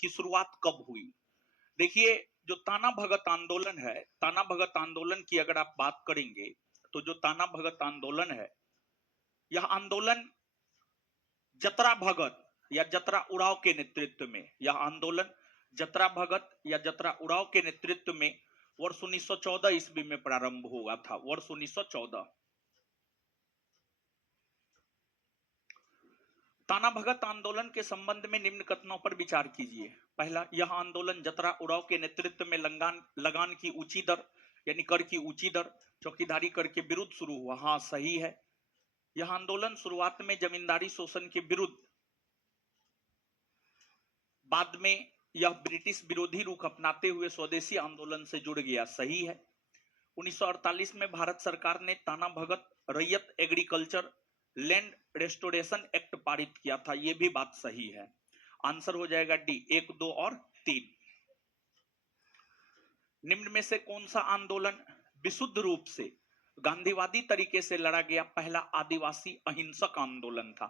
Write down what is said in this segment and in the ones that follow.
की शुरुआत कब हुई? देखिए, जो ताना भगत आंदोलन है, ताना भगत आंदोलन की अगर आप बात करेंगे, तो जो ताना भगत आंदोलन है, यह आंदोलन जतरा भगत या जतरा उड़ाव के नेतृत्व में, यह आंदोलन जतरा भगत या जतरा उड़ाव के नेतृत्व में वर्ष 1914 ईस्वी में प्रारंभ हुआ था। वर्ष 1914। ताना भगत आंदोलन के संबंध में निम्न कथनों पर विचार कीजिए। पहला, यह आंदोलन जतरा उड़ाव के नेतृत्व में लगान की ऊंची दर यानी कर की ऊंची दर, चौकीदारी कर के विरुद्ध शुरू हुआ। हाँ, सही है। यह आंदोलन शुरुआत में जमींदारी शोषण के विरुद्ध, बाद में यह ब्रिटिश विरोधी रुख अपनाते हुए स्वदेशी आंदोलन से जुड़ गया। सही है। 1948 में भारत सरकार ने ताना भगत रैयत एग्रीकल्चर लैंड रेस्टोरेशन एक्ट पारित किया था। यह भी बात सही है। आंसर हो जाएगा डी, 1, 2 और 3। निम्न में से कौन सा आंदोलन विशुद्ध रूप से गांधीवादी तरीके से लड़ा गया पहला आदिवासी अहिंसक आंदोलन था?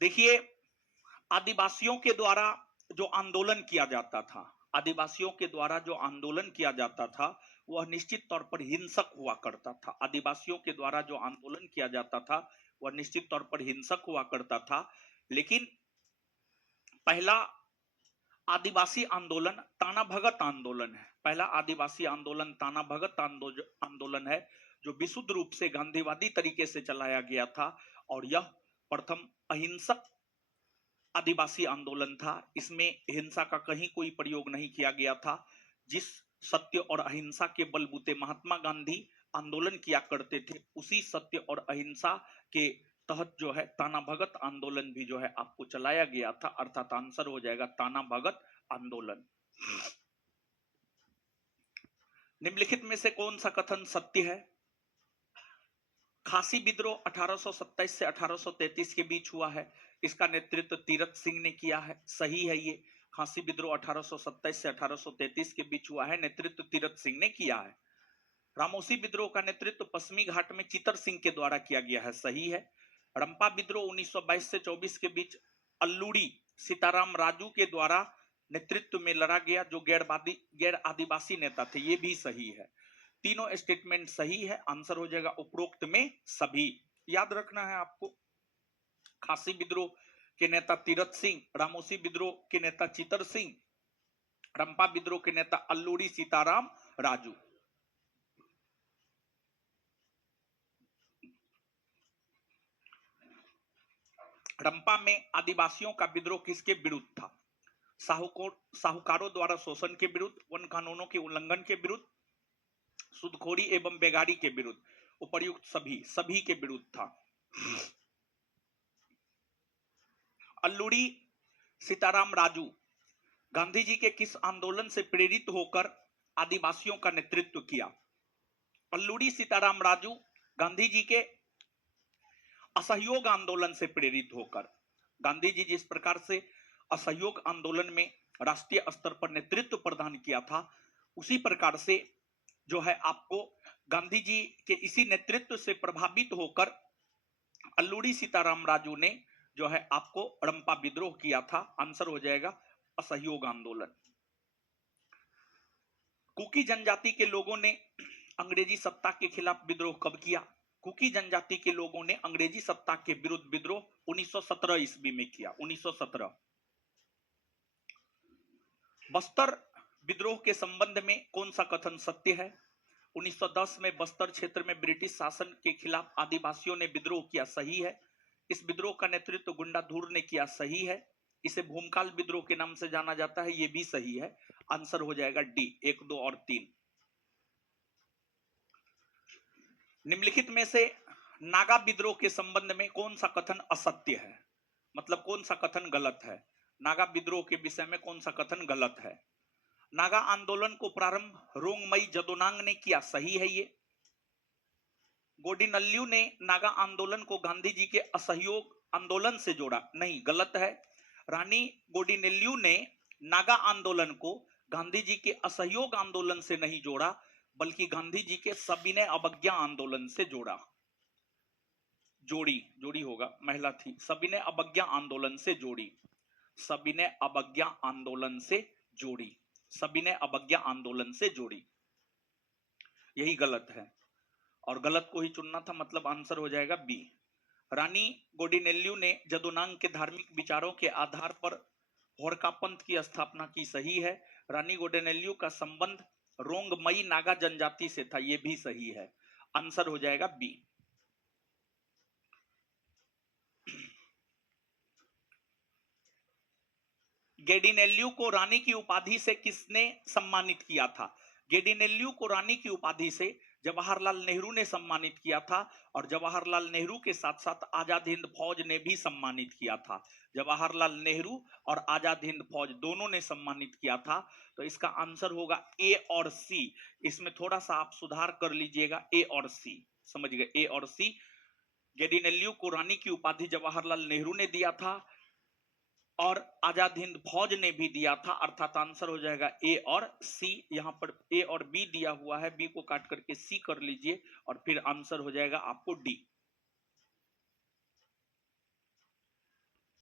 देखिए, आदिवासियों के द्वारा जो आंदोलन किया जाता था, आदिवासियों के द्वारा जो आंदोलन किया जाता था, वह निश्चित तौर पर हिंसक हुआ करता था। आदिवासियों के द्वारा जो आंदोलन किया जाता था, वह निश्चित तौर पर हिंसक हुआ करता था। लेकिन पहला आदिवासी आंदोलन ताना भगत आंदोलन है। पहला आदिवासी आंदोलन ताना भगत आंदोलन है, जो विशुद्ध रूप से गांधीवादी तरीके से चलाया गया था, और यह प्रथम अहिंसक आदिवासी आंदोलन था। इसमें हिंसा का कहीं कोई प्रयोग नहीं किया गया था। जिस सत्य और अहिंसा के बलबूते महात्मा गांधी आंदोलन किया करते थे, उसी सत्य और अहिंसा के तहत जो है ताना भगत आंदोलन भी जो है आपको चलाया गया था। अर्थात आंसर हो जाएगा ताना भगत आंदोलन। निम्नलिखित में से कौन सा कथन सत्य है? खासी विद्रोह 1827 से 1833 के बीच हुआ है। इसका नेतृत्व तीरथ सिंह ने किया है। सही है। ये खासी विद्रोह 1827 से 1833 के बीच हुआ है, नेतृत्व तीरथ सिंह ने किया है। रामोसी विद्रोह का नेतृत्व पश्चिमी घाट में चितर सिंह के द्वारा किया गया है। सही है। रंपा विद्रोह 1922 से 24 के बीच अल्लूड़ी सीताराम राजू के द्वारा नेतृत्व में लड़ा गया, जो गैर आदिवासी नेता थे। ये भी सही है। तीनों स्टेटमेंट सही है। आंसर हो जाएगा उपरोक्त में सभी। याद रखना है आपको, खासी विद्रोह के नेता तीरथ सिंह, रामोसी विद्रोह के नेता चितर सिंह, रंपा विद्रोह के नेता अल्लूड़ी सीताराम राजू। रंपा में आदिवासियों का विद्रोह किसके विरुद्ध था? साहूकारों द्वारा शोषण के विरुद्ध, वन कानूनों के उल्लंघन के विरुद्ध, सूदखोरी एवं बेगारी के विरुद्ध। उपर्युक्त सभी के विरुद्ध था। अल्लूड़ी सीताराम राजू गांधी जी के किस आंदोलन से प्रेरित होकर आदिवासियों का नेतृत्व किया? अल्लूड़ी सीताराम राजू गांधी जी के असहयोग आंदोलन से प्रेरित होकर, गांधी जी जिस प्रकार से असहयोग आंदोलन में राष्ट्रीय स्तर पर नेतृत्व प्रदान किया था, उसी प्रकार से जो है आपको गांधी जी के इसी नेतृत्व से प्रभावित होकर अल्लूड़ी सीताराम राजू ने जो है आपको रंपा विद्रोह किया था। आंसर हो जाएगा असहयोग आंदोलन। कुकी जनजाति के लोगों ने अंग्रेजी सत्ता के खिलाफ विद्रोह कब किया? कुकी जनजाति के लोगों ने अंग्रेजी सत्ता के विरुद्ध विद्रोह 1917 ईस्वी में किया। 1917। बस्तर विद्रोह के संबंध में कौन सा कथन सत्य है? 1910 में बस्तर क्षेत्र में ब्रिटिश शासन के खिलाफ आदिवासियों ने विद्रोह किया। सही है। इस विद्रोह का नेतृत्व गुंडाधुर ने किया। सही है। इसे भूमकाल विद्रोह के नाम से जाना जाता है। यह भी सही है। आंसर हो जाएगा डी, 1, 2 और 3। निम्नलिखित में से नागा विद्रोह के संबंध में कौन सा कथन असत्य है? मतलब कौन सा कथन गलत है? नागा विद्रोह के विषय में कौन सा कथन गलत है? नागा आंदोलन को प्रारंभ रोंगमई जदोनांग ने किया। सही है। ये गोडिनल्यू ने नागा आंदोलन को गांधी जी के असहयोग आंदोलन से जोड़ा। नहीं, गलत है। रानी गोडिनल्यू ने नागा आंदोलन को गांधी जी के असहयोग आंदोलन से नहीं जोड़ा, बल्कि गांधी जी के सविनय अवज्ञा आंदोलन से जोड़ा। जोड़ी होगा, महिला थी, सविनय अवज्ञा आंदोलन से जोड़ी। सविनय अवज्ञा आंदोलन से जोड़ी, सविनय अवज्ञा आंदोलन से जोड़ी। यही गलत है और गलत को ही चुनना था, मतलब आंसर हो जाएगा बी। रानी गोडिनेल्यू ने जदुनांग के धार्मिक विचारों के आधार पर होरका पंथ की स्थापना की, सही है। रानी गोडिनेल्यू का संबंध रोंगमई नागा जनजाति से था, यह भी सही है, आंसर हो जाएगा बी। गेडिनेल्यू को रानी की उपाधि से किसने सम्मानित किया था? गेडिनेल्यू को रानी की उपाधि से जवाहरलाल नेहरू ने सम्मानित किया था और जवाहरलाल नेहरू के साथ साथ आजाद हिंद फौज ने भी सम्मानित किया था। जवाहरलाल नेहरू और आजाद हिंद फौज दोनों ने सम्मानित किया था। तो इसका आंसर होगा ए और सी। इसमें थोड़ा सा आप सुधार कर लीजिएगा, ए और सी, समझ गए, ए और सी। गेडिनेल्यू को रानी की उपाधि जवाहरलाल नेहरू ने दिया था और आजाद हिंद फौज ने भी दिया था, अर्थात आंसर हो जाएगा ए और सी। यहां पर ए और बी दिया हुआ है, बी को काट करके सी कर लीजिए और फिर आंसर हो जाएगा आपको डी।